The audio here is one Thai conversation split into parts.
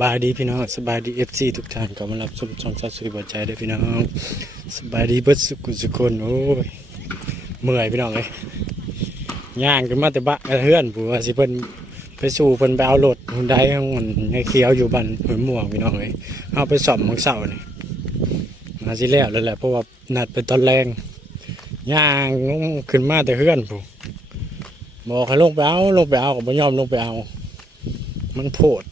บายดีพี่น้องสบายดีเอฟซีทุกท่านก็มารับชมช่องซาสุยบอใจได้พี่น้องสบายดีเบิดสุกุสุคนโอ้ยเมื่อยพี่น้องเลยย่างกันมาแต่บะเฮือนผู้ว่าสิเพิ่นไปสู่เพิ่นไปเอารถหุ่นได้ของมันให้เขียวอยู่บ้านหัวม่วงพี่น้องเลยเอาไปซ่อมมื้อเช้านี่มาสิแล้วแล้วแหละเพราะว่านัดไปตอนแรงย่างขึ้นมาแต่เฮือนผู้บอกให้ลงไปเอาลงไปเอาก็บ่ยอมลงไปเอา มันโพด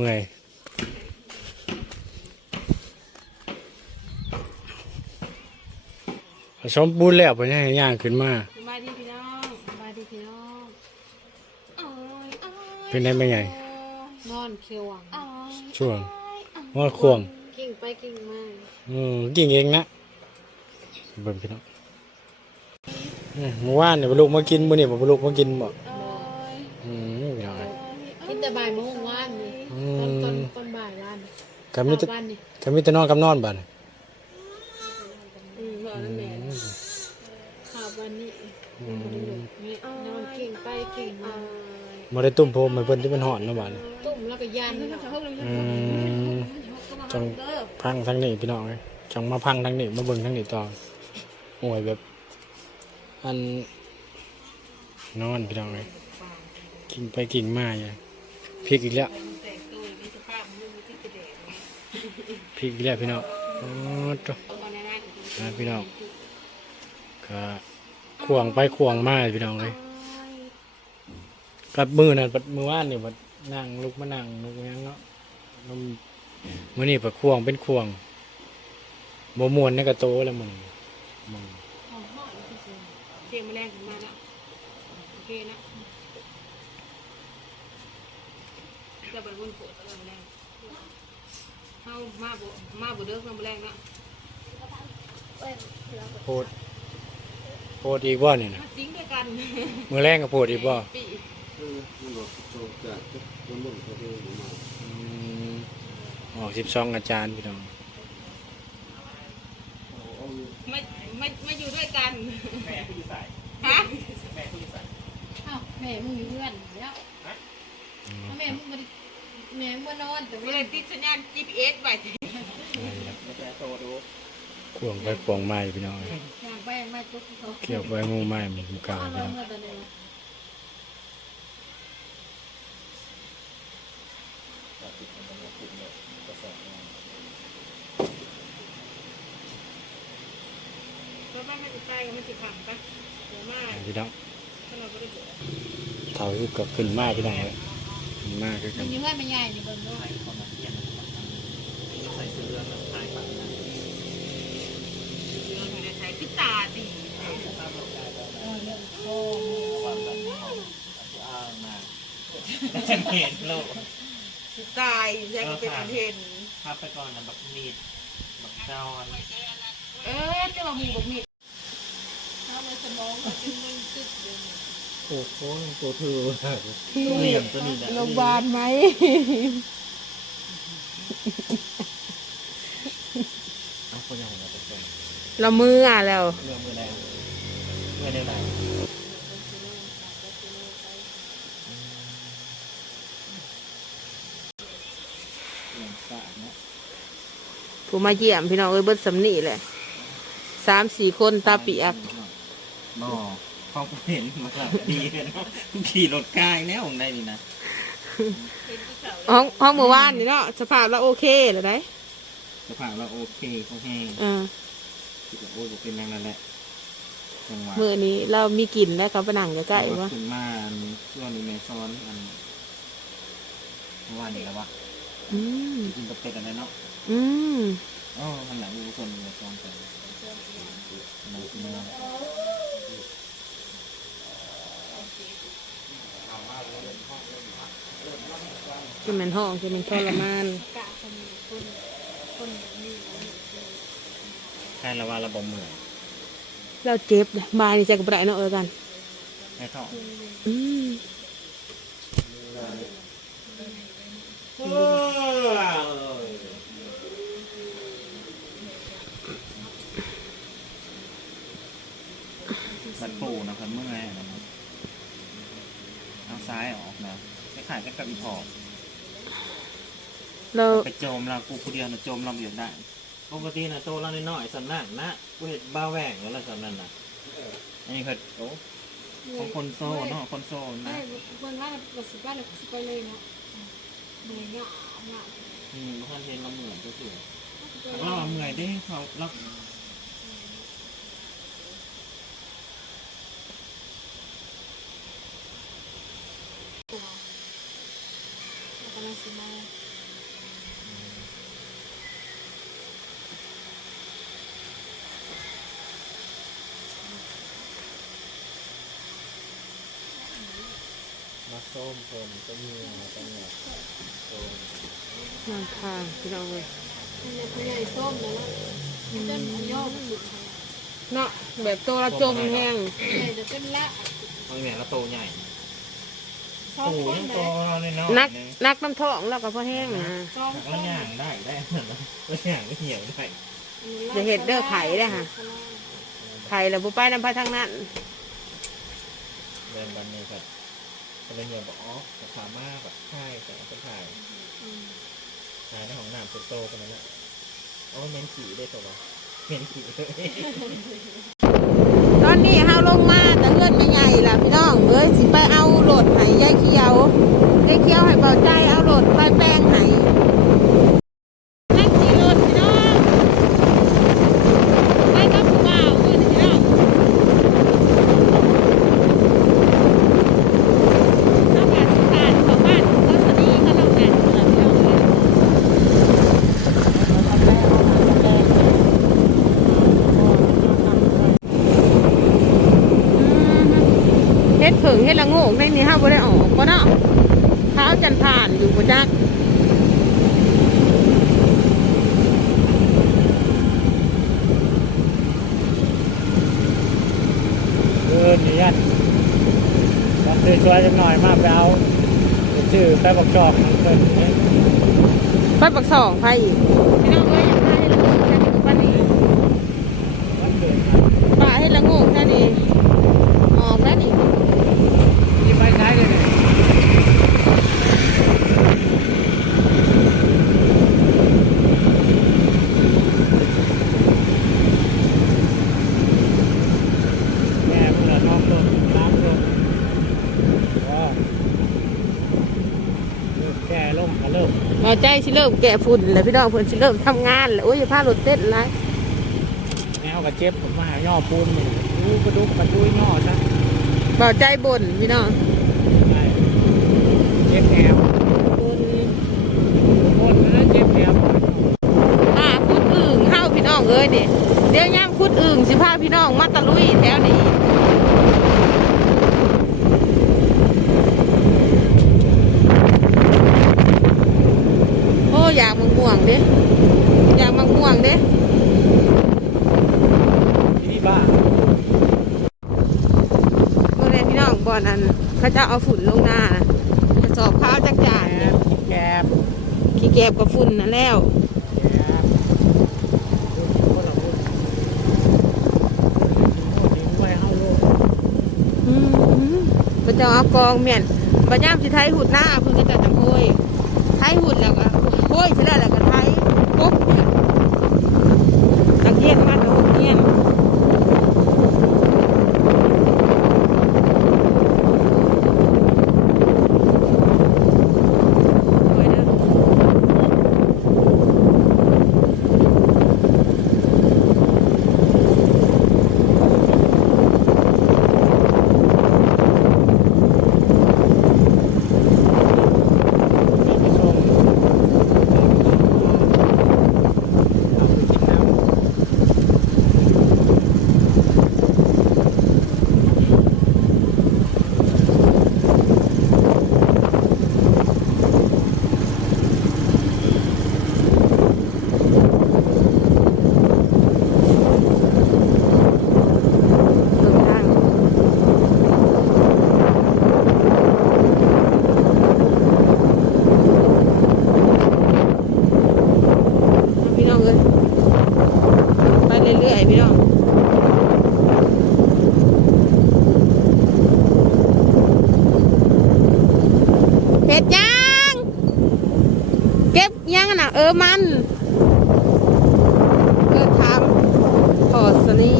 เมื่อยสมบูรณ์แล้วเพิ่นให้ย่างขึ้นมาสบายดีพี่น้องสบายดีพี่น้องโอ้ยโอ้ยเป็นได้ไหมไงนอนเคียวหวังช่วงว่าควงกิ่งไปกิ่งมาอืมกิ่งเองนะเบิ่งพี่น้องอืมเมื่อวานเนี่ยลูกมากินมื้อนี้บ่ลูกมากินบ่โอ้ยอืมพี่น้องเอ้ยกินแต่บ่ายโมงว่านนี่อื ตอนตอนมตอนบ่ายว่านก็มีแต่ว่านนี่ก็มีแต่นอนกับนอนบัดนี้อืมบอกนั่นแหละข่าววันนี้อืมนี่นอนกิ่งไปกิ่งมาบ่ได้ตุ้มโพมให้เพิ่นที่มันฮ้อนเนาะบัดนี้ตุ่มแล้วก็ยันอืมจังพังทั้งนี้พี่น้องเลยจังมาพังทั้งนี้มาเบิ่งทั้งนี้ต่อโอ้ยแบบอันนอนพี่น้องเลยกิ่งไปกิ่งมาอย่างพลิกอีกแล้ว พลิกอีกแล้วพี่น้องโอ้ตัวนะพี่น้องก็ขวงไปขวงมาพี่น้องเลยกับมือนั่นปัดมือว่านเนี่ยปัดนั่งลุกมานั่งลุกมานั่งเนาะมือนี้ประควงเป็นควงโมมวนในกระโตแล้วมึงมึงเกมมาแรงขึ้นมาแล้วโอเคนะจะเป็นวันปวดอะไรแรง เข้ามาบ่มาบ่เด้อมาแรงนะโพดโพดอีกว่านี่นะมาจิ้งด้วยกันมือแรงกับโพดอีกว่าปีเออมันบอกโจกจากน้ำมันเขาเองมาออกสิบสองอาจารย์พี่น้องไม่ไม่ไม่อยู่ด้วยกันแม่ผู้ใส่ฮะแม่ผู้ใส่อ้าวแม่มึงอยู่เพื่อนแล้วแม่มึงมา แม่งมานอนแต่ไม่ได้ติดสัญญาณ GPS ไว้ควงไปควงไมาอยู่พี่น้องย่างไปย่างมาตุ๊กเขาเกี่ยวไปงูไม้มีงูกาวเอาพี่ลน้องงมาตอนนี้ก็ไม่ให้ติด ใจก็ม่ติดขังปะเดี๋ยวมาพี่น้องถ้าเราไม่ได้เบื่อเท่นมากพี่น้องเลยขึ้นมากคือกัมันนอยู่ให้มันใหญ่อยู่บนด้วยใส่คือาดีเห็นลูกตายใช่เป็นอันเห็น พับไปก่อนนะบักมีดบักจอนเออเจ้าหมูบกมีถ้าในสมองมันเป็นมึงตึกเลย โอ้โหตัวเธอเหลี่ยมตัวนี้นะโรงพยาบาลไหมเอาคนอย่างเราไปก่อนเรามืออะแล้วเรื่องมือแรงเมื่อได้ไหนผู้มาเยี่ยมพี่น้องเอ้ยเบิดสำนีแหละสามสี่คนตาเปียกนอ เขาเห็นมาแล้วดีเลยเนาะขี่รถกายแล้วของได้นี่นะห้องห้องเมื่อวานนี่เนาะสภาพเราโอเคเลยได้สภาพเราโอเคเขาแห้งเออคิดว่าโอ้ยบ่เป็นนางนั่นแหละจังหวะมื่อนี้เรามีกลิ่นแล้วเขาไปนั่งใกล้ๆว่วะขึ้นมาอันช่วงนี้แม่ซ้อนอันเมื่อวานนี้แล้ววะอืมกินตะเป็ดอะไรเนาะอืมอ๋อทางหลังอูส่วนแม่ซ้อนกันน้ำกินเนื้อ คือมันห้องคือมันทรมานใช่แล้วว่าระบบเหมือนเราเจ็บนะบายนี่ใจกับไรเนาะเออกันไม่ท้องอืมมันปูนะครับเมื่อไงนะครับ ซ้ายออกนะคล้ายๆกับกับอีพอกเราไปโจมเรากูคนเดียวนะโจมเราอยู่ได้ปกตินะโตเราน้อยๆสำนักนะกูเห็นบ้าแหว่งแล้วล่ะสำนักนะอันนี้คือโอ้ของคนโซ่เนาะคนโซ่ไม่นะเบิ่งว่าเราสิบบ้านเราสิไปเลยเนาะเหนื่อยเนาะเนาะอืมท่านเห็นเราเหมือนก็คือเราเมื่อยได้เขาเรา เรากำลังสิมา มาส้มคนก็มีก็มีโซ่นางทางพี่น้องเลยคุณยายคุณยายส้มแล้วนะมันจะย่อมันหลุดเนาะแบบตัวเราจมแห้งใหญ่จะเป็นละบางเนี่ยเราโตใหญ่สองโอ้คนยเลโตยเราเลยเนาะนักนักน้ำท้องแล้วก็พอแห้งนะสองคแล้วนย่างได้ได้แล้วย่างไม่เหี่ยวได้จะเห็ดเด้อไข่เด้อค่ะไข่แล้วบุไปน้ำพาทางนั้น เดินบันนี้ครับ เป็นเหี่ยวบอกอ๋อสามารถแบบถ่ายแต่ก็ถ่ายถ่ายในของน้ำโตๆกันแล้วโอ้ยเม้นขี่ได้ตัวเม้นขี่เลยตอนนี้เฮาลงมาแต่เลื่อนไม่ใหญ่ล่ะพี่น้องเอ้ยสิไปเอาโหลดไห้ยายเขียวยายเขียวให้เบาใจเอาโหลดไปแป้งไห้นั่นสิโหลดพี่น้องไปกับผู้บ่าวเอ้ยพี่น้องเข้าบ้านเข้าบ้านเข้าบ้านก็สนีก็ลงงานเหมือนพี่น้องเลย เฮ็ดผึ่งเฮ็ดละโงกในนี้ห้าบ่ได้ออกก็เนาะ กันผ่านอยู่บ่จักเออนี่ยันตอนซื้อช่วยจังหน่อยมาไปเอาชื่อไปบอกจอกมันเพิ่นเนี่ยไปปักสองไปอีกพี่น้องเอ้ยอย่าพาให้ละโงกแค่นี้วันนี้ มันเกิดมา ป่าให้ละโงกแค่นี้ออกแล้วนี่ ที่ไม่ใช้เลยเนี่ยแม่พวกเราน้องลงล้างลงว้าวเริ่มแก่ลงก็ เริ่มเอาใจสิเริ่มแก่ฝุ่นแล้วพี่น้องเพิ่นสิเริ่มทำงานแล้วโอ้ยอย่าพารถเต้นหลายแมวกับเจ็บผมมาหาย่อปูนนี่ดูกระดุกกระดุยย่อซะเบาใจบ่นพี่น้องใช่เจ็บแอวบ่นโคตรนะเจ็บแอวอ่าคุดอึ่งเฮาพี่น้องเอ้ยนี่เดี๋ยวยามคุดอึ่งสิพาพี่น้องมาตะลุยแถวนี้ โอ้อยากมังม่วงเด้อยากมังม่วงเด้ ที่นี่บ้า เมื่อไรพี่น้องบ่อนอัน เขาจะเอาฝุ่นลงหน้านะกระสอบข้าวจักจานแกเนี่ยบแกบขี้แกบกับฝุ่นนั่นแล้วแกบดูโคตรละพุ่นโคตรดีไว้เฮาโลกอืมมันจะเอากองเมียนบัญญามสิไทยหุ่นหน้าเพิ่งจะจังโอยไทยหุ่นแล้วก็โอยสิแล้วแล้วก็ไทยกบเนี่ยนักเรียนมาโรงเรียน ก็บยังน่ะ เออมัน เออถามพอสนี่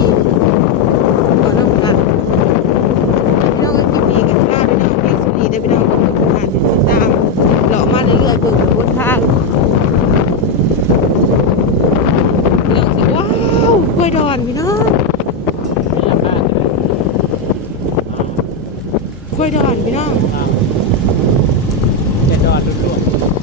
ขอน้ำตาพี่น้องก็ดีกันได้พี่น้องแก้สุนีได้พี่น้องก็ไปนติดามเลาะมาเรื่อยๆเปิดบนทางเรื่องสิว้าวกวยดอนพี่น้องกล้วยดอนพี่น้องกล้วดอนรุ่ม